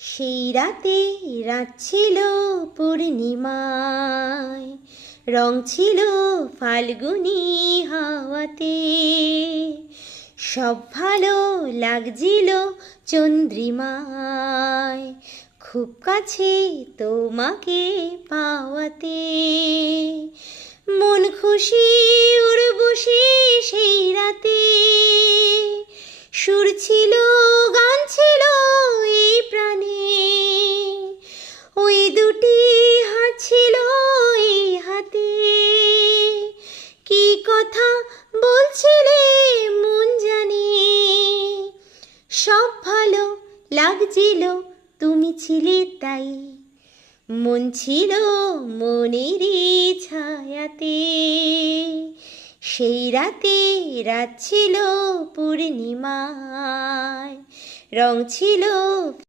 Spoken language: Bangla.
সেই রাতে রাত ছিল পূর্ণিমায়, রং ছিল ফাল্গুনি হাওয়াতে। সব ভালো লাগছিল চন্দ্রিমায়, খুব কাছে তোমাকে পাওয়াতে। মন খুশি উর্বশী সেই রাতে, সুর ছিল গান ছিল এই প্রাণে। ওই দুটি হাত ছিল এই হাতে, কি কথা বলছিলে মন জানে। সব ভালো লাগছিল তুমি ছিলে তাই, মন ছিল মনেরই ছায়াতে। সেই রাতে রাত ছিল পূর্ণিমায়, রং ছিল